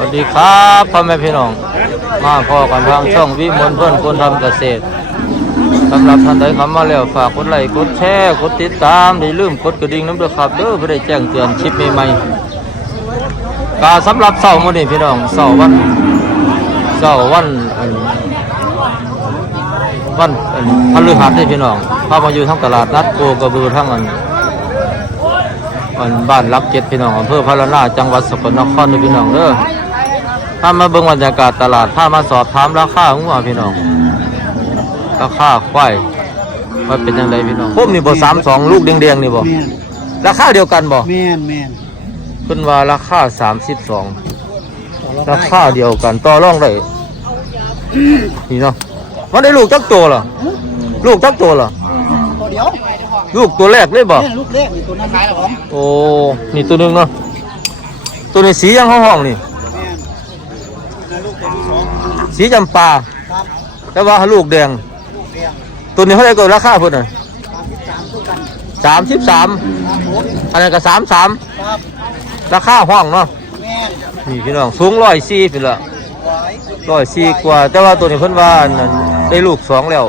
วัสดีครับพ่อแม่พี่น้อง มาพอกันทางช่องวิมลเพื่อนคนทำเกษตรสำหรับท่านใดเข้ามาแล้วฝากกดไลค์กดแชร์กดติดตามอย่าลืมกดกระดิ่งน้ำด้วยครับเด้อเพื่อได้แจ้งเตือนคลิปใหม่ๆกาสำหรับเสาร์มื้อนี้พี่น้องเสาร์วันเสาร์วันอันวันอันพฤหัสนี่พี่น้องพามาอยู่ทั้งตลาดนัดโกกระบือทั้งอันมันบ้านรักเจ็ดพี่น้องอำเภอพะละนาจังหวัดสกลนครเด้อพี่น้องเด้อ ถ้ามาเบิ่งบรรยากาศตลาดถ้ามาสอบถามราคาของว่าพี่น้องราคาควายว่าเป็นยังไงพี่น้องพุ่มนี่บ่สามสองลูกแดงๆนี่บ่แม่นราคาเดียวกันบ่แม่นแม่นเพิ่นว่าราคาสามสิบสองราคาเดียวกันต่อรองได้นี่เนาะมันได้ลูกจักตัวเหรอลูกจักตัวเหรอตัวเดียวลูกตัวแรกเลยบ่เนี่ยลูกเล็กนี่ตัวนั้นขายแล้วของโอ้นี่ตัวหนึงเนาะตัวนี้สียังห้องๆนี่แม่น สีจำปาครับแต่ว่าลูกแดง ลูกแดงตัวนี้เท่าไหร่ก็ราคาเพิ่นน่ะสามสิบสาม33ตัวกันครับผมอันนั้นก็33ครับราคาห้องเนาะแม่นนี่พี่น้องสูง104เป็นละไว้104กว่า แต่ว่าตัวนี้เพิ่นว่านั่นได้ลูกสองแล้ว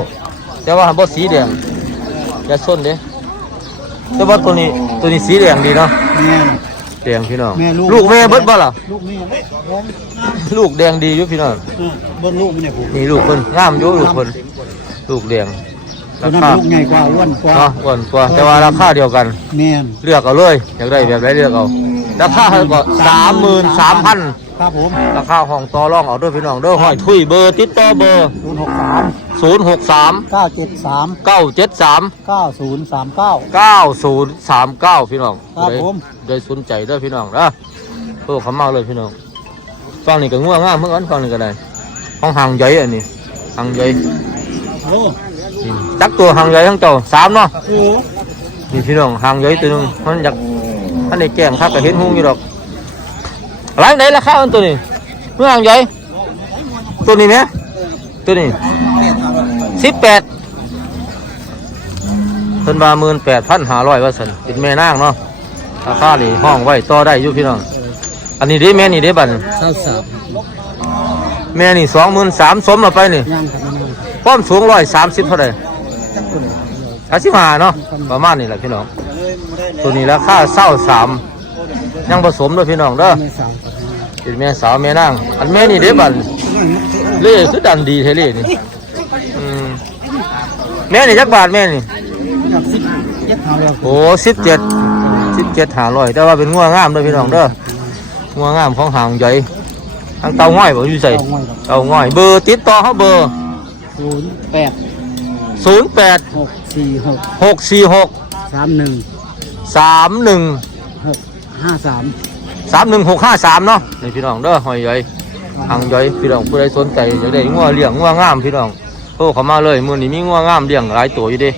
แต่ว่าบ่สีแดงอย่าส้นเด้แต่ว่าตัวนี้ตัวนี้สีแดงดีเนาะแม่น แดงพี่น้องแม่ลูกลูกแม่เบิดบ่ล่ะลูกแม่เว้ยผมลูกแดงดีอยู่พี่น้องเออเบิ้ลลูกมันเนี่ยผมนี่ลูกเพิ่นงามอยู่ลูกเพิ่นลูกแดงตัวรานั้นคาลูกใหญ่กว่าอ้วนกว่าเนาะก่อนกว่าแต่ว่าราคาเดียวกัน แม่นเลือกเอาเลยอยากได้แบบไหนเลือกเอาราคาเท่าก็สามหมื่นสามพันครับผมราคาห้องต่อรองเอาด้วยพี่น้องเด้อห้อยทุยเบอร์ติดต่อเบอร์ ศูนย์หกสาม ศูนย์หกสามเก้าเจ็ดสามเก้าเจ็ดสามเก้าศูนย์สามเก้า เก้าศูนย์สามเก้าพี่น้องครับผมได้สนใจเด้อพี่น้องนะโอ้เขามาเลยพี่น้องฟังนี่ก็ง่วงง่ามเมื่อกันฟังนี่ก็ได้ห้องหางใหญ่อันนี้หางใหญ่โอ้นี่จักตัวหางใหญ่ทั้งเจ้าสามเนาะ โหนี่พี่น้องหางใหญ่ตัวหนึงมันอยากอันนี้แก้มคักก็เห็นหุงอยู่ดอกไรไหนราคาอันตัวนี้เมื่อหางใหญ่ตัวนี้ไหมตัวนี้ สิบแปดเพิ่นว่าหมื่นแปดพันห้าร้อยว่าสันเป็นแม่นางเนาะราคานี่ห้องไว้ต่อได้อยู่พี่น้อง อันนี้เด้แม่นี่เด้บัดนี้เศร้าสามแม่นี่สองหมื่นสามสมมาไปนี่ย่างครับนั่นความสูงร้อยสามสิบเท่าไหร่จักตัวไหนสามสิบห้าเนาะประมาณนี้แหละพี่น้องเลยไม่ได้เลยตัวนี้ราคาเศร้าสามยังผสมด้วยพี่น้องเด้อไม่สามครับเป็นแม่สาวแม่นาง อันแม่นี่เด้บัดเล่คือดันดีเทเล่นี่อืม แม่นี่จักบาทแม่นี่อยากสิบเย็ดหาแล้วโอ้สิบเจ็ดสิบเจ็ดหาร้อยแต่ว่าเป็นงัวงามด้วยพี่น้องเด้องัวงามของหางใหญ่ทางเตาง่อยบ่อยู่ใส่เอาไว้ครับเตาง่อยเบอร์ติดต่อเขาเบอร์ศูนย์แปดศูนย์แปดหกสี่หกหกสี่หกสามหนึ่งสามหนึ่งหกห้าสามสามหนึ่งหกห้าสามเนาะนี่พี่น้องเด้อหอยใหญ่หางใหญ่พี่น้องผู้ใดสนใจอยากได้งัวเลี้ยงงัวงามพี่น้องโทรเข้ามาเลยมือนี้มีงัวงามเลี้ยงหลายตัวอยู่ดิ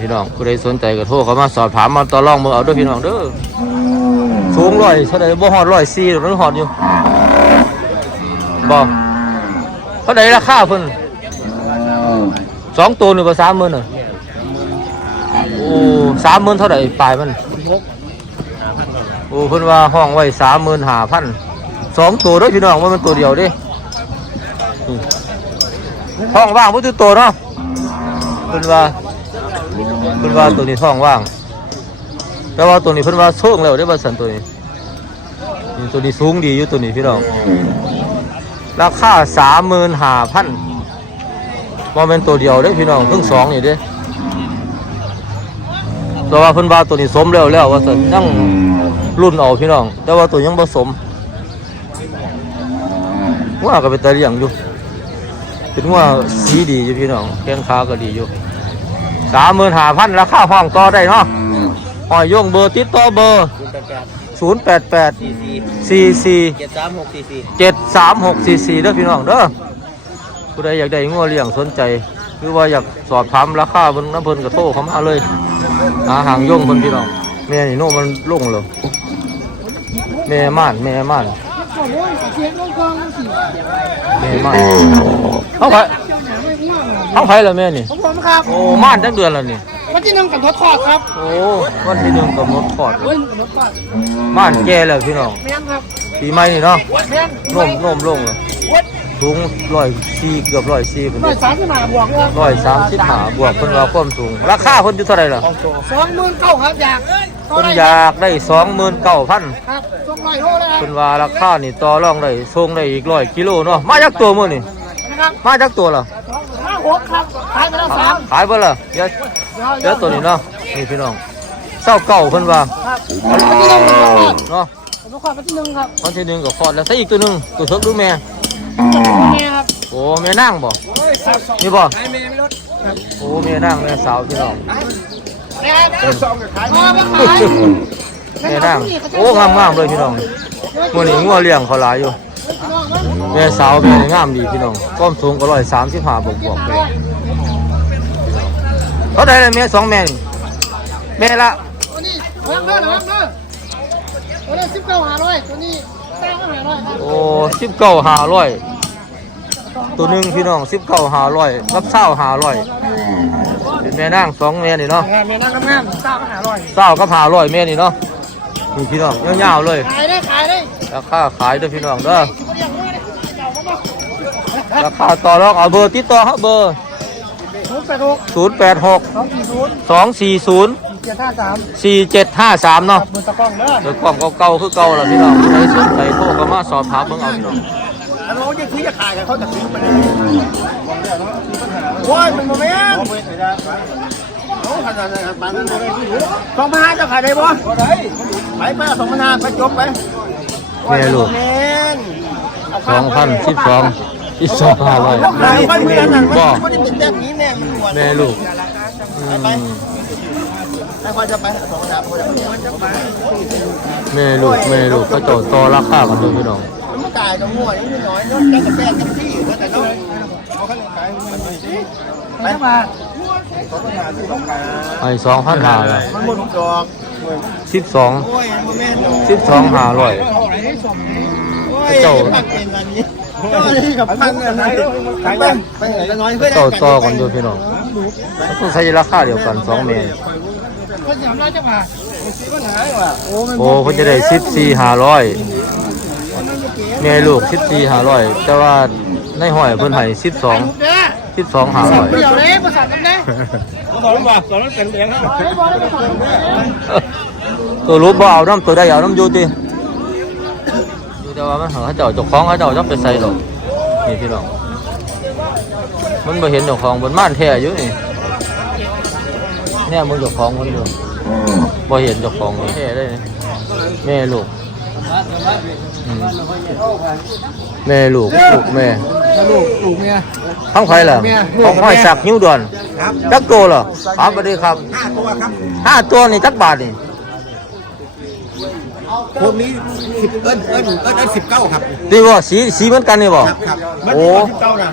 พี่น้องผู้ใดสนใจก็โทรเข้ามาสอบถามมาต่อรองมือเอาด้วยพี่น้องเด้อสูงร้อยเท่าใดบ่ฮอดร้อยสี่หรือฮอดอยู่บ่เท่าใดราคาเพิ่นสองตัวหนี่งก็สามหมื่นอะโอ้สามหมื่นเท่าไหร่ปลายมันโอ้เพิ่นว่าห้องไว้สามหมื่นห้าพันสองตัวด้วยพี่น้องว่ามันตัวเดียวดิ ห้องว่างพุทธตัวเนาะเพิ่นว่าเพิ่นว่าตัวนี้ห้องว่างแต่ว่าตัวนี้เพิ่นว่าสูงแล้วได้บัดสันตัวนี้ตัวนี้สูงดีอยู่ตัวนี้พี่น้องราคาสามหมื่นห้าพันว่าเป็นตัวเดียวเด้พี่น้องทั้งสองนี่เด้แต่ว่าเพิ่นว่าตัวนี้สมแล้วแล้วว่าสันยังรุ่นเอาพี่น้อง แต่ว่าตัวยังผสมว่าก็เป็นตาเลียงอยู่ เป็นว่าสีดีอยู่พี่น้องแข้งขาก็ดีอยู่สามหมื่นห้าพันราคาห้องต่อได้เนาะหอยยงเบอร์ติดต่อเบอร์ศูนย์แปดแปดสี่สี่เจ็ดสามหกสี่สี่เจ็ดสามหกสี่สี่เด้อพี่น้องเด้อผู้ใดอยากได้งัวเลี้ยงสนใจ หรือว่าอยากสอบถามราคาบนน้ำเพลินกระโทรเข้ามาเลยหาหางย่งเพิ่นพี่น้องแม่นี่โน่มันลงเลยแม่ม่านแม่ม่าน แม่ม่านเขาไผเขาไผละแม่นี่ผมครับ โอ้ม่านจักเดือนแล้วนี่วันที่หนึ่งกับทดคอดครับ โอ้วันที่หนึ่งกำหนดขอดเฮ้ยกับทดคอดม่านแก่แล้วพี่น้องแม่นครับปีใหม่นี่เนาะแม่นนมนมลงเลย สูงร้อยสี่เกือบร้อยสี่เป็นร้อยสามสิบห้าบวกเลยร้อยสามสิบห้าบวกเพิ่นว่าความสูง ราคาเพิ่นอยู่เท่าไหร่ล่ะสองหมื่นเก้าครับอยากต่อเพิ่นได้อยากได้สองหมื่นเก้าพันครับสองร้อยโลเลยครับเพิ่นว่าราคานี่ต่อรองได้ส่งได้อีกร้อยกิโลเนาะมาจากตัวมื้อนี่นะครับมาจากตัวล่ะห้าหกครับขายไปแล้วสามขายเบ่ล่ะเดี๋ยวเดี๋ยวตัวนี้เนาะนี่พี่น้องเศร้าเก่าเพิ่นว่าครับวันที่หนึ่งกับทดคอดเนาะทดคอดวันที่หนึ่งครับวันที่หนึ่งก็คลอดแล้วใส่อีกตัวหนึงตัวเถิกดูแม่ แม่ครับโอ้แม่นางบ่นี่บ่โอ้แม่นางแม่สาวพี่น้องแม่สองกับขายมามาขายแม่งโอ้งามงามเลยพี่น้องมื้อนี้งัวเลี้ยงเขาหลายอยู่แม่สาวแม่นี่งามดีพี่น้องก้มสูงก็ร้อยสามสิบห้าบวกบวกๆเลยเขาได้เลยแม่สองแม่นี่แม่ละตัวนี้วางเด้อวางเด้อตัวนี้สิบเก้าห้าร้อยตัวนี้ โอ้สิบเก้าห้าร้อยตัวหนึ่งพี่น้องสิบเก้าห้าร้อยกับเศร้าห้าร้อยเป็นแม่นางสองแม่นี่เนาะงานแม่นั่งทำงานสร้างก็ห้าร้อยเศร้ากับห้าร้อยแม่นี่เนาะนี่พี่น้องยาวๆเลยขายได้ขายได้ราคาขายเด้อพี่น้องเด้อเขาเรียกว่าอะไรเจ้ามาบอกราคาต่อรองเอาเบอร์ติดต่อครับเบอร์ศูนย์แปดหกศูนย์แปดหกสองสี่ศูนย์สองสี่ศูนย์ เจ็ดห้าสามสี่เจ็ดห้าสามเนาะมือตะกล้องเด้อเดี๋ยวกล่องเก่าๆคือเก่าแล้วพี่น้องใครสนใจโทรก็มาสอบถามเบิ่งเอาพี่น้องแล้วเราจะซื้อจะขายกันเขาจะซื้อมาเลยโอ้ยมันโมเมนต์สองพันห้าจะขายได้บ่ไปไปสองพันห้าไปจบไปแม่ลูกเมนสองพันสิบสองสิบสองห้าร้อยขายไปเมื่อนั้นบ่มันจะเป็นแบบนี้แน่มันหวนแม่ลูก อืมไปพอจะไปสองพันห้าพอจะไปแม่ลูกแม่ลูกเขาเจ้าต่อราคากันด้วยพี่น้องมันตายตรงหัวนิดหน่อยเนาะแค่กับแป้งกับที่แต่เนาะเอาข้างในขายมันไปสิไปมาไอ้สองพันห้าละมันหมดดอกสิบสองโอ้ยโมเมนต์สิบสองห้าร้อยเจ้าปักเป็นแบบนี้เจ้าที่กับพันเงินนะขายไปไปไหนละน้อยเพื่อนเจ้าต่อกันด้วยพี่น้องต้องใช้ราคาเดียวกันสองเมตร ก็จะทำไรจะมาปัญหาว่ะโอ้มันโอ้เพิ่นจะได้สิบสี่ห้าร้อยแม่ลูกสิบสี่ห้าร้อยแต่ว่าในห้อยเพิ่นให้สิบสองเด้อสิบสองห้าร้อยเดี๋ยวเลยประสานกันได้สองบาทสองร้อยเป็นเดียงครับไอ้บอลประสานกันได้ตัวรู้บ่เอาน้ำตัวได้เอาน้ำอยู่ติอยู่แต่ว่ามันหาเขาเจ้าเจ้าของเขาเจ้าจับไปใส่ดอกนี่พี่น้องมันบ่เห็นเจ้าของบนม่านแท้อยู่นี่ เนี่ยมึงเจ้าของมันอยู่บ่เห็นเจ้าของนี่แท้เลยนี่แม่ลูกอืมแม่ลูกลูกแม่ลูกลูกเมียทั้งไผล่ะแม่ของห้อยสักนิ้วด่วนครับจักตัวเหรอครับสวัสดีครับห้าตัวครับห้าตัวนี่จักบาทนี่พวกนี้สิบเอิ้นเอิ้นเอิ้นเอิ้นสิบเก้าครับดีบ่สีสีเหมือนกันนี่บ่ครับครับโอ้เก้านะ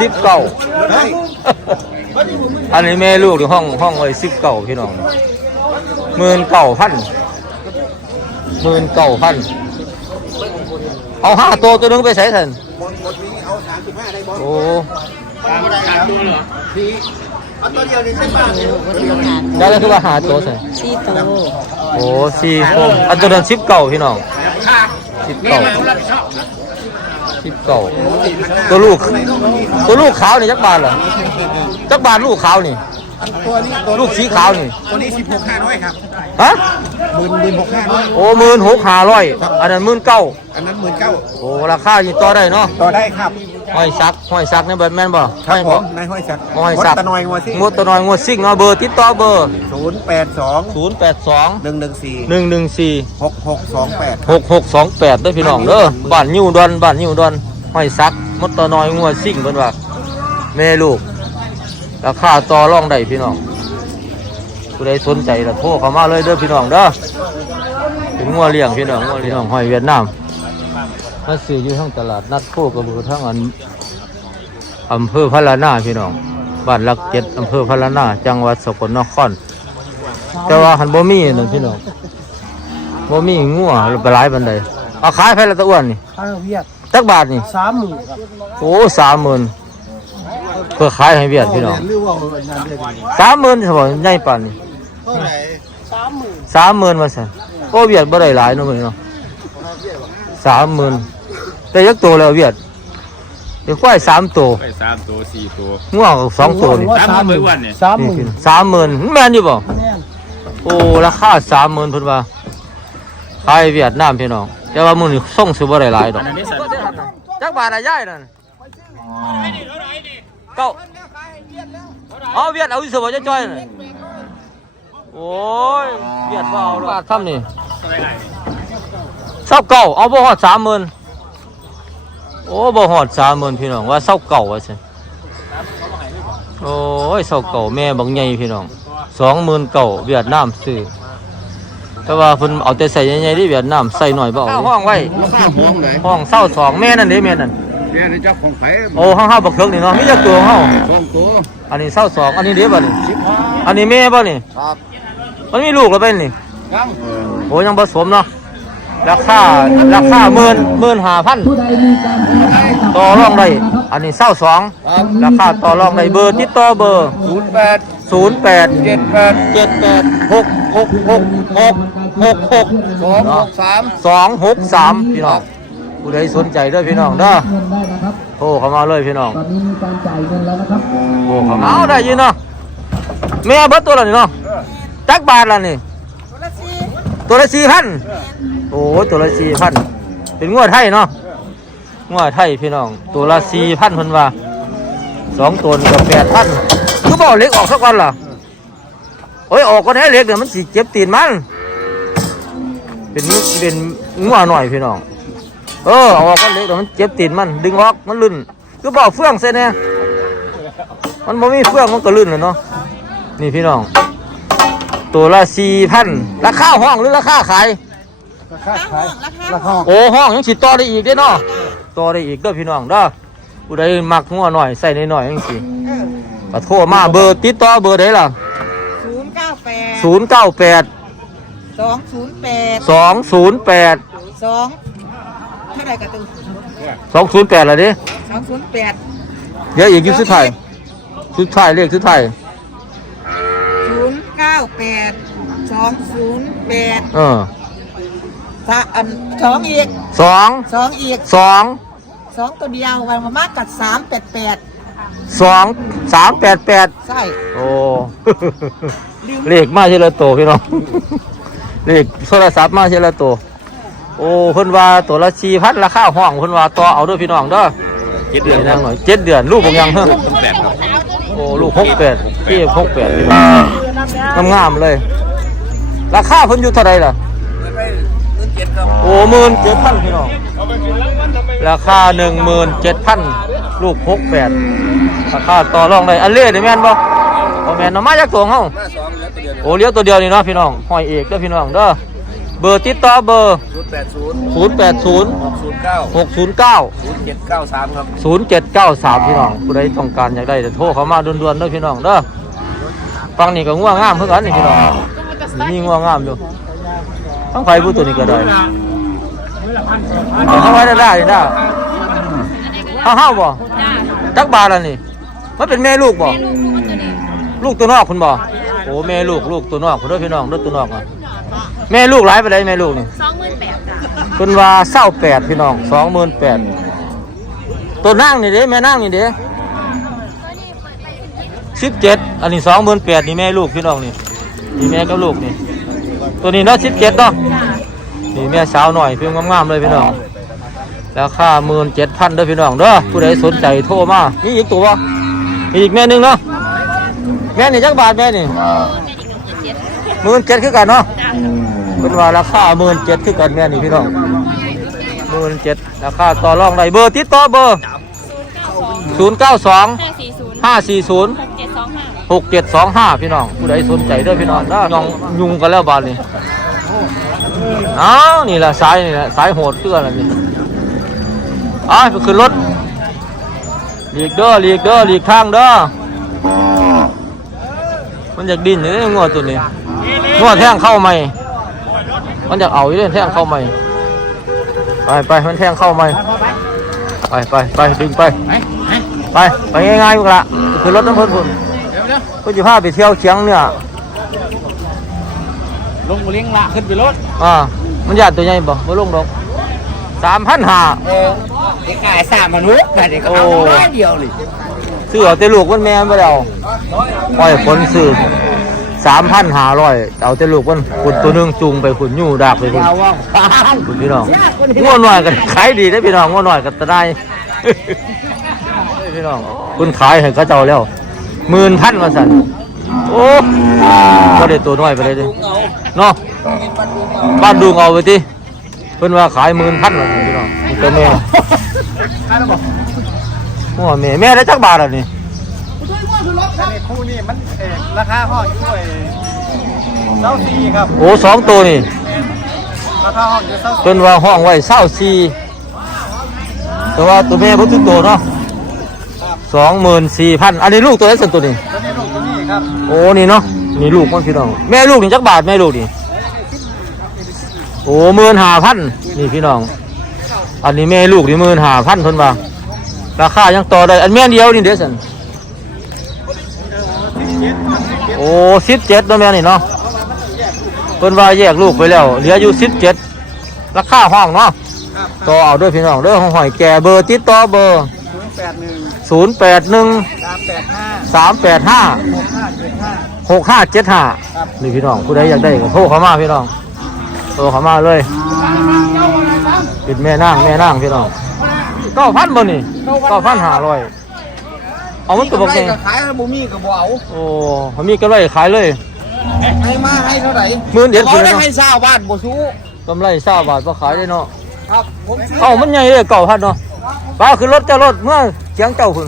สิบเก้าได้ อันนี้แม่ลูกที่ห้องห้องไว้สิบเก้าพี่น้องหมื่นเก้าพันหมื่นเก้าพันเอาห้าตัวตัวหนึงไปใส่ทันหมดหมดนี้เอาสามสิบห้าได้บอลโอ้สามได้ครับพี่เอาตัวเดียวนี่ใช่ป่ะได้แล้วคือว่าหาตัวใส่สี่โตวโอ้สี่โคมอันตัวนั้นสิบเก้าพี่น้องสิบเก้า สิบเก้าตัวลูก ตัวลูกขาวนี่จักบาทเหรอจักบาทลูกขาวนี่ ตัวนี้ตัวลูกสีขาวนี่ ตัวนี้สิบหกห้าร้อยครับฮะหมื่นหมื่นหกห้าร้อยโอ้หมื่นหกห้าร้อยอันนั้นหมื่นเก้าอันนั้นหมื่นเก้าโอ้ราคาอยู่ต่อได้เนาะต่อได้ครับ ห้อยซักห้อยซักนี่เบิดแม่นบ่ครับห้อยผบ่มนายห้อยสักห้อยซักตะนอยงัวสิงวดตะน้อยงวดซิ่งเนาะเบอร์ติดต่อเบอร์ ศูนย์แปดสอง082หนึ่งหนึ่งสี่114 หกหกสองแปด 6628เด้อพี่น้องเด้อบ้านยิวดอนบ้านยิวดอนห้อยซักมดตะน้อยงวดซิ่งเพิ่นว่าแม่ลูกราคาต่อรองได้พี่น้องผู้ใดสนใจละโทรเข้ามาเลยเด้อพี่น้องเด้อเป็นงัวเลี้ยงพี่น้องงัวเลี้ยงหอยเวียดนาม มาซื้ออยู่ทางตลาดนัดโคกระบือทางอันอำเภอพะละนาพี่น้องบ้านหลักเจ็ดอำเภอพะละนาจังหวัดสกลนคร แต่ว่าหันบ่มีนั่นพี่น้องบ่มีงัวไปหลายบันไดเอาขายไปละตะอ้วนนี่ทางเวียดจักบาทนี่สามหมื่นครับโอ้สามหมื่นเพื่อขายให้เวียดพี่น้องหรือว่าเป็นงานเดียวกันสามหมื่นใช่ป่ะใหญ่ปานนี้เท่าไหร่สามหมื่นมาสั่นโอ้เวียดบ่ได้หลายเนาะมื้อนี้เนาะสามหมื่น แต่ยักตัวแล้วเวียดเดี๋ยวควายสามตัวไปสามตัวสี่ตัวง่วงสองตัวนี่ สามหมื่นวันเนี่ยสามหมื่นสามหมื่นแม่นอยู่บ่แม่นโอ้ราคาสามหมื่นเพิ่นว่าขายเวียดนามพี่น้อง แต่ว่ามื้อนี้ส่งสิบ่ได้หลายดอกอันนั้นนี่สัตว์จักบาทอะยายนั่นเก้าเอาเวียดเอาอีสบ่จะจ้อยน่ะโอ้ยเวียดบ่เอาดอกบาททำนี่เท่าไหร่เศร้าเก่าเอาบ่ฮอดสามหมื่น โอ้บ่ฮอดสามหมื่นพี่น้องว่าเศร้าเก่าว่าสิโอ้ยเศร้าเก่าแม่บางใหญ่พี่น้องสองหมื่นเก่าเวียดนามซื้อแต่ว่าเพิ่นเอาแต่ใส่ใหญ่ๆที่เวียดนามใส่หน่อยบ่เอาห้องไว้ราคาห้องไหนห้องเศร้าสองแม่นั่นเด้แม่นั่นแม่นี่เจ้าของไผ่โอ้ห้างเฮาบักเคิกนี่เนาะมีจักตัวเฮาสองตัวอันนี้เศร้าสองอันนี้เด้บ่นี่อันนี้แม่บ่นี่ครับมันมีลูกแล้วเป็นนี่ยังโอ้ยังผสมเนาะ ราคาราคาหมื่นหมื่นห้าพันต่อรองได้อันนี้เศร้าสองครับราคาต่อรองได้เบอร์ติดต่อเบอร์ศูนย์แปดศูนย์แปดเจ็ดแปดเจ็ดแปดหกหกหกหกหกหกสองหกสามสองหกสามพี่น้องผู้ใดสนใจเด้อพี่น้องเด้อเงินได้นะครับโทรเข้ามาเลยพี่น้องตอนนี้มีการจ่ายเงินแล้วนะครับโทรเข้ามาเอาได้ยินเนาะแม่เบิดตัวละนี่เนาะจักบาทละนี่ตัวละสี่พัน โอ้ตัวละสี่พันเป็นงวดไทยเนาะงวดไทยพี่น้อง ตัวละสี่พันพิ่นว่าสองตัวนี่ก็แปดพันคือบอกเล็กออกสักก่อนล่ะโอ้ยออกก็ได้เล็กเดี๋ยวมันสีเจ็บตีนมัน เป็นเป็นงัวหน่อยพี่น้อง เออออกก็เล็กเดี๋ยวมันเจ็บตีนมัน ดึงออกมันลื่นคือบอกเฟื่องเส้นเนี่ยมันบ่มีเฟื่องมันก็ลื่นเลยเนาะนี่พี่น้อง ตัวละสี่พันราคาห้องหรือราคาขาย ราคาขายราคาห้องโอ้ห้องยังสิต่อได้อีกเด้เนาะต่อได้อีกเด้อพี่น้องเด้อผู้ใดมักงัวหน่อยใส่หน่อยๆจังซี่ก็โทรมาเบอร์ติดต่อเบอร์ใดล่ะศูนย์เก้าแปด098สองศูนย์แปด208สองเท่าไหร่กันตึง208ล่ะเด้สองศูนย์แปดเดี๋ยวอีกอยู่สุดท้ายสุดท้ายเลขสุดท้ายศูนย์เก้าแปดสองศูนย์แปดเออ สะอันสองอีกสองสองอีกสองสองตัวเดียววันมามากกัดสามแปดแปดสองสามแปดแปดใช่โอ้ เลขมาเชละโตพี่น้อง เลขโทรศัพท์มาเชละโต โอ้เพิ่นว่าตัวละสี่พันราคาห้องเพิ่นว่าต่อเอาด้วยพี่น้องเด้อเจ็ดเดือนนั่งหน่อยเจ็ดเดือนลูกบางยังเฮ้อต้องแปดครับโอ้ลูกหกแปดพี่หกแปดพี่น้องงามๆเลย ราคาเพิ่นอยู่เท่าไรล่ะ โอ้หมื่นเจ็ดพันพี่น้อง ราคาหนึ่งหมื่นเจ็ดพันลูกหกแปดราคาต่อรองได้อันเล่นี่แม่นบ่บ่แม่นเนาะมาจากตัวเฮาโอ้เลี้ยวตัวเดียวนี่เนาะพี่น้องห้อยเอกเด้อพี่น้องเด้อเบอร์ติดต่อเบอร์ศูนย์แปดศูนย์ศูนย์แปดศูนย์ศูนย์เก้าหกศูนย์เก้าศูนย์เจ็ดเก้าสามครับศูนย์เจ็ดเก้าสามพี่น้องผู้ใดต้องการอยากได้จะโทรเข้ามาด่วนๆเด้อพี่น้องเด้อฟังนี่ก็ง่วงงามเพื่อนกันนี่พี่น้องนี่ง่วงงามอยู่ ต้องไฟผู้ตัวนี้ก็ได้เอาเข้าไว้ได้ได้ได้ห้าห้าบ่จักบาทละนี่มันเป็นแม่ลูกบ่ลูกตัวนอกคุณบ่โอ้แม่ลูกลูกตัวนอกคุณเด้อพี่น้องเด้อตัวนอกอะแม่ลูกหลายไปได้แม่ลูกนี่สองหมื่นแปดจ้ะคุณว่าเศร้าแปดพี่น้องสองหมื่นแปดตัวนั่งนี่เด้แม่นั่งนี่เด้สิบเจ็ดอันนี้สองหมื่นแปดนี่แม่ลูกพี่น้องนี่นี่แม่กับลูกนี่ ตัวนี้เนาะสิบเจ็ดเนาะนี่แม่สาวหน่อยเพียงงามๆเลยพี่น้องราคาหมื่นเจ็ดพันเด้อพี่น้องเด้อผู้ใดสนใจโทรมานี่อีกตัวมีอีกแม่หนึงเนาะแม่นี่จักบาทแม่นี่หมื่นเจ็ดคือกันเนาะเป็นว่าราคาหมื่นเจ็ดคือกันแม่นี่พี่น้องหมื่นเจ็ดราคาต่อรองได้เบอร์ติดต่อเบอร์ศูนย์เก้าสองห้าสี่ศูนย์ ห้าสี่ศูนย์หกเจ็ดสองห้าหกเจ็ดสองห้าพี่น้องผู้ใดสนใจเด้อพี่น้องนะน้องยุงกันแล้วบานนี้เอานี่แหละสายนี่แหละสายโหดเพื่ออะไรนี่เอ้าวขึ้นรถหลีกเด้อหลีกเด้อหลีกทางเด้อมันอยากดิ้นอยู่นี่งัวตัวนี้งัวแท่งเข้าไหมมันอยากเอาอยู่เล่นแทงเข้าใหม่ไปไปมันแทงเข้าใหม่ไปไปไปดึงไปไปไปไปง่ายๆพวกละคือรถน้ำเพิ่นพุ่น ก็จะพาไปเที่ยวเชียงเนี่ยลงเลี้ยงละขึ้นไปรถอ่ามันญาติตัวใหญ่บ่บ่ลงดอกสามพันห้าเออเด็กายสามมนุษย์แต่เด็กก็เอาร้อยเดียวเลยซื้อเอาแต่ลูกมันแม่มันบ่ได้เอาปล่อยคนซื้อสามพันห้าร้อยเอาแต่ลูกมันขุนตัวหนึงจูงไปขุนยู่ดากไปขุนขุนพี่น้องง้อหน่อยกันขายดีได้พี่น้องง้อหน่อยกันตะได้พี่น้องคุณขายให้เขาเจ้าแล้ว หมื่นพันมาสั่นโอ้ก็ได้ตัวน้อยไปเลยดิเนาะบ้านดุงเอาไปทีเพิ่นว่าขายหมื่นพันมาสั่นพี่น้องนี่ตัวแม่หัวแม่แม่ได้จักบาทอะนี่คู่นี่มันราคาห้องอยู่ด้วยเท่าสี่ครับโอ้สองตัวนี่ราคาห้องอยู่เท่าเพิ่นว่าห้องไว้เศร้าสี่แต่ว่าตัวแม่บ่ถึงตัวเนาะ สองหมื่นสี่พันอันนี้ลูกตัวไหนสันตัวนี้ตัวนี้ลูกตัวนี้ครับโอ้ นี่เนาะ นี่ลูกมันพี่น้อง แม่ลูกนี่จักบาทแม่ลูกนี่ โอ้หมื่นห้าพันนี่พี่น้อง อันนี้แม่ลูกนี่หมื่นห้าพันเพิ่นว่าราคายังต่อได้ อันแม่เดียวนี่เด้อสันโอ้สิบเจ็ดตัวแม่นี่เนาะเพิ่นว่าแยกลูกไปแล้ว เหลืออยู่สิบเจ็ดราคาห้องเนาะต่อเอาด้วยพี่น้องเด้อของหอยแก่เบอร์ติดต่อเบอร์ ศูนย์แปดหนึ่ง ศูนย์แปดหนึ่งสามแปดห้าสามแปดห้าหกห้าเจ็ดห้าหกห้าเจ็ดห้านี่พี่น้องผู้ใดอยากได้ก็โทรเข้ามาพี่น้องโทรเข้ามาเลยปิดแม่นางแม่นางพี่น้องเก้าพันบ่นี่เก้าพันห้าร้อยเอามันตัวบอกไงขายบุมีกับบ่เอาโอ้เขามีกำไรขายเลยให้มาให้เท่าไหร่หมื่นเดียวเขาคือได้เนาะให้เศร้าบ้านบ่สู้กำไรสามบาทพอขายได้เนาะครับผมซื้อเอ้ามันใหญ่เลยเก้าพันเนาะ ป้าขึ้นรถเจ้ารถเมื่อเสียงเจ้าคุณ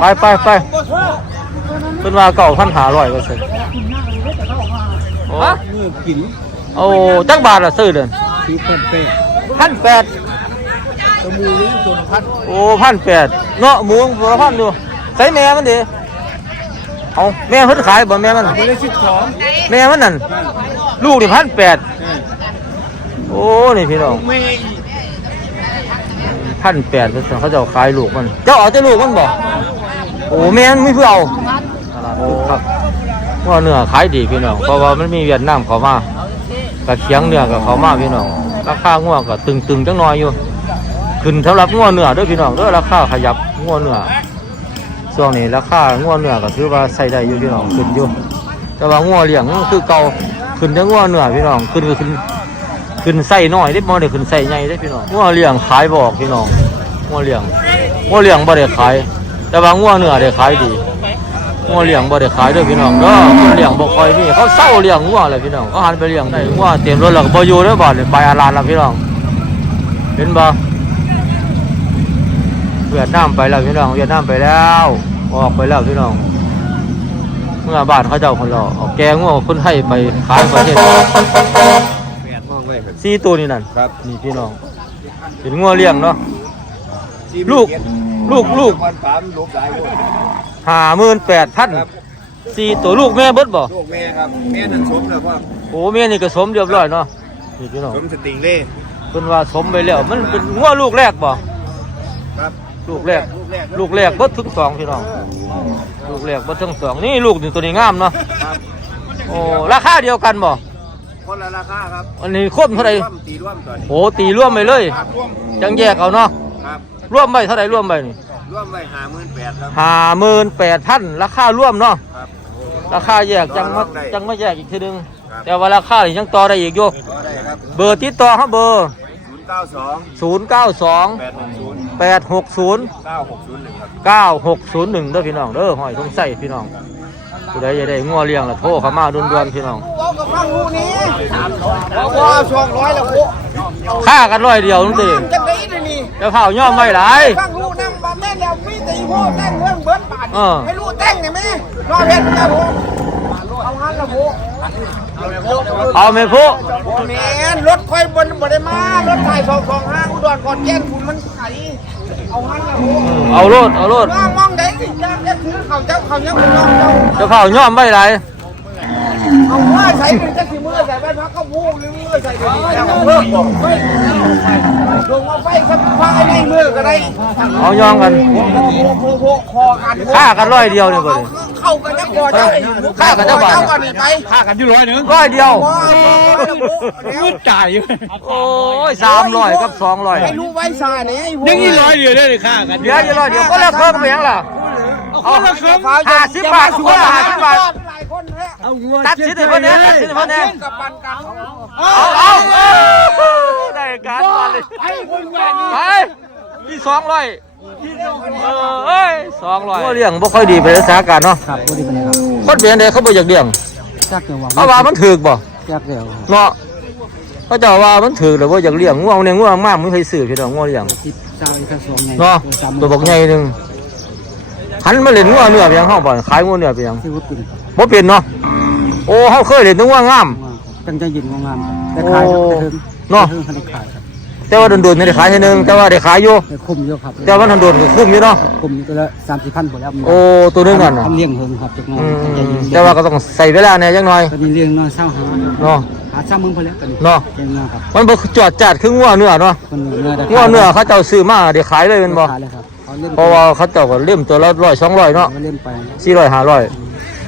ไปไปไปเป็นว่าเก้าพันห้าร้อยก็เสร็จโอ้มือกินโอ้จักบาทละซื้อเดินคือเป็นเป็ดพันแปดตัวมูเลี้ยงตัวพันโอ้พันแปดเนาะหมูตัวละพันดูใส่แม่มันดิเอาแม่เพิ่นขายบ่แม่มันตัวละสิบสองแม่มันนั่นลูกนี่พันแปดโอ้นี่พี่น้องแม่อีก พันแปดเพิ่นเขาเจ้าขายลูกมัน เจ้าเอาแต่ลูกมันบ่โอ้แม่มันไม่เพื่อเอาตลาดคึกคักว่าเนื้อขายดีพี่น้อง เพราะว่ามันมีเวียดนามเข้ามากับเคียงเนื้อกับเขามาพี่น้อง ราคางัวก็ตึงๆจังน้อยอยู่ ขึ้นสำหรับงัวเนื้อเด้วยพี่น้องเด้วยราคาขยับงัวเนื้อช่วงนี้ราคางัวเนื้อก็ถือว่าใส่ได้อยู่พี่น้องขึ้นอยู่ แต่ว่างัวเลี้ยงมันคือเก่าขึ้นแต่งัวเนื้อพี่น้องขึ้นก็ขึ้น ขึ้นใส่น้อยได้บ่ได้ขึ้นใส่ใหญ่ได้พี่น้องงัวเลี้ยงขายบอกพี่น้องงัวเลี้ยงงัวเลี้ยงบ่ได้ขาย แต่ว่างัวเนื้อได้ขายดีงัวเลี้ยงบ่ได้ขายด้วยพี่น้องเด้อคนเลี้ยงบ่ค่อยมีเขาเศร้าเลี้ยงงัวเลยพี่น้องเขาหันไปเลี้ยงได้งัวเต็มรถแล้วก็บ่อยู่เด้อบ่นี่ไปอาลานแล้วพี่น้องเห็นบ่เวียดนามไปแล้วพี่น้องเวียดนามไปแล้วออกไปแล้วพี่น้องเมื่อบ้านเขาเจ้าคนเราเอาแกงว่าคนไทยไปขายประเทศ แปดมองไว้ครับซีตัวนี่นั่นครับ นี่พี่น้องเป็นงัวเลี้ยงเนาะ ลูกลูกลูกวันสามลูกสายลูกห้าหมื่นแปดพันสี่ตัวลูกแม่เบิดบ่ลูกแม่ครับ แม่นั่นสมแล้วพ่อโอ้แม่นี่ก็สมเรียบร้อยเนาะนี่พี่น้องสมสติงเล่เพิ่นว่าสมไปแล้ว มันเป็นงัวลูกแรกบ่ครับลูกแรก ลูกแรกลูกแรกเบิดถึงสองพี่น้อง ลูกแรกเบิดถึงสองนี่ลูกนี่ตัวนี้งามเนาะครับโอ้ราคาเดียวกันบ่ คนละราคาครับอันนี้คมเท่าไหร่ร่วมตีร่วมตัวนี้โอ้ตีร่วมไปเลย ครับร่วมจังแยกเอาเนาะครับร่วมไปเท่าไหร่ร่วมไปนี่ร่วมไว้หาหมื่นแปดครับห้าหมื่นแปดพันราคาร่วมเนาะครับ ราคาแยกจังมาต่อรองได้จังมาแยกอีกทีหนึง ครับ แต่ว่าราคานี่ยังต่อได้อีกอยู่ก็ได้ครับเบอร์ติดต่อเขาเบอร์ ศูนย์เก้าสองศูนย์เก้าสองแปดหกศูนย์แปดหกศูนย์เก้าหกศูนย์หนึ่งครับเก้าหกศูนย์หนึ่งเด้อพี่น้องเด้อหอยทงใส่พี่น้อง ผู้ใดจะได้งัวเลี้ยงละโทรเข้ามาด่วนๆพี่น้องเอากับฟังหูนี้เอาว่าสองร้อยล้วโอ้ค่ากันร้อยเดียวนั่นเองจะได้เลยนี่จะเผาย่อมไม่หลายฟังหูนั่งบ้านแม่เดี๋ยวมีตีพ่อแต่งเรื่องเบิ้ลบาทไม่รู้แต่งเนี่ยแม่รอเห็นนะผมเอาหันละผมเอาไหมพุแมนรถค่อยบนบ่ได้มารถไทยสองสองห้าอุดรก่อนแก่นคุณมันไขเอาหันล เอาโลดเอาโลดมองมองได้สิจ้าจะถือเขาเจ้าเขายังไม่ยอมเจ้าจะเผาย่อมไม่หลาย เอาเมื่อใส่เป็นจะสิเมื่อใส่ไปพักก็พูหรือเมื่อใส่ไปดีแล้วเอาเพิ่มบอกไปลงมาไฟสักพักไอ้นี่เมื่อก็ได้เอายองกันคอกันค่ากันร้อยเดียวเนี่ยบ่นี่เข้ากันจะก่อนได้ค่ากันจะบาทเข้ากันนี่ไปค่ากันที่ร้อยหนึ่งร้อยเดียวแล้วจ่ายอยู่โอ้ยสามร้อยกับสองร้อยไอ้รู้ไว้ซาเนี่ยไอ้พวกยังอีร้อยเดียวได้เลยค่ากันเดี๋ยวเดี๋ยวร้อยเดียวก็แล้วเครื่องไปยังล่ะเอาห้าสิบบาทคนละห้าสิบบาท หลายคนแท้ตัดสินให้เพิ่นเนี่ยตัดสินให้เพิ่นเนี่ยกับปันกันเอาเอาได้การมาเลยไอ้คนแหวนนี่ไปที่สองร้อยเออเอ้ยสองร้อยเลี้ยงบ่ค่อยดีไปรักษาการเนาะครับบริการครับคนเป็นจังไดเขาบ่อยากเลี้ยงจักเดียวว่าเขาว่ามันถูกบ่จักเดียวเนาะเขาเจ้าว่ามันถูกแล้วบ่อยากเลี้ยงง่วงเนี่ยง่วงมากมึงเคยซื้อพี่น้องง่วงเลี้ยงติดเจ้าอีกกระทรวงไงเนาะตัวบักใหญ่หนึงหันมาเล่นง่วงเนื้อไปยังเฮาบ่ขายง่วงเนื้อไปยังที่ว่าปิ่น บ่เป็นเนาะโอ้เฮาเคยเล่นง่วงงาม จังใจยินงามแต่ขายแต่ถึงเนาะถึงเขาได้ขายครับแต่ว่าโดนๆไม่ได้ขายให้หนึงแต่ว่าได้ขายอยู่แต่คุ้มเยอะครับแต่ว่ามันโดนก็คุ้มอยู่เนาะคุ้มนี่ก็ละสามสี่พันหมดแล้วโอ้ตัวนึงนั่นน่ะทำเลี้ยงเฮิงครับจักหน่อยอืมจังใจยินแต่ว่าก็ต้องใส่เวลาแหน่จักหน่อยตอนนี้เลี้ยงน้อยเศร้าหาเนาะ หาเศร้ามึงพอแล้วตอนนี้เนาะ เลี้ยงน้อยครับมันบ่จอดจัดคืองัวเนื้อเนาะคนเนื้อได้งัวเนื้อเขาเจ้าซื้อมาได้ขายเลยแมันบ่ขายเลยครับเขาเล่นเพราะว่าเขาเจ้าก็เล่มตัวละ100 200เนาะเขาเล่นไป 400 500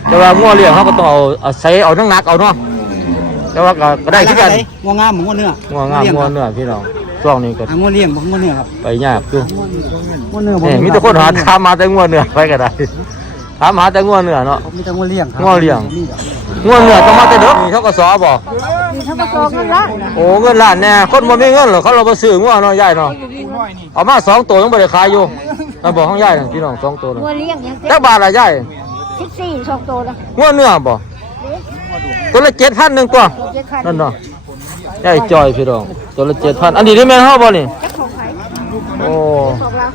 แต่ว่างัวเลี้ยงเขาก็ต้องเอาเอาใส่เอาน้ำหนักเอาเนาะแต่ว่าก็ก็ได้คือกันงัวงามเหมือนงัวเนื้องัวงามงัวเนื้อพี่น้องช่วงนี้ก็อะงัวเลี้ยงบ่งัวเนื้อครับไปยากอยู่งัวเนื้อบ่นี่มีแต่คนหาถามมาแต่งัวเนื้อไปก็ได้ถามหาแต่งัวเนื้อเนาะมีแต่งัวเลี้ยงครับงัวเลี้ยงงัวเนื้อต้องมาแต่เด็กนี่เขาก็สอบ่มีทั้งกระสอบเงินละโอ้เงินล้านแน่คนบ่มีเงินหรอกเขาเราบ่ซื้องัวเนาะยายเนาะเอามาสองตัวยังบ่ได้ขายอยู่นั่นบอกของยายนั่นพี่น้องสองตัวนั่นงัวเลี้ยงยังจักบาทละยาย สิบสี่สองตัวละงัวเนื้อบ่ตัวละ7,000นึงตัวตัวเจ็ดพันนั่นเนาะยายจอยพี่น้องตัวละ7,000อันนี้นี่แม่นเฮาบ่นี่จักของใครโอ้ของเรา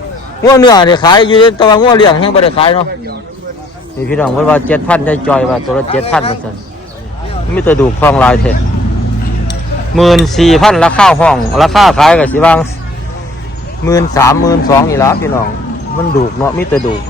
งัวเนื้อนี่ขายอยู่แต่ว่างัวเลี้ยงยังบ่ได้ขายเนาะนี่พี่น้องเพิ่นว่า7,000ยายจอยว่าตัวละ7,000ว่าซั่นมีแตัวดูกทองลายแท้14,000ราคาห้อง ราคาขายก็สิวางหมื่นสามหมื่นสองนี่ละพี่น้อง มันดูกเนาะมีแต่ดูก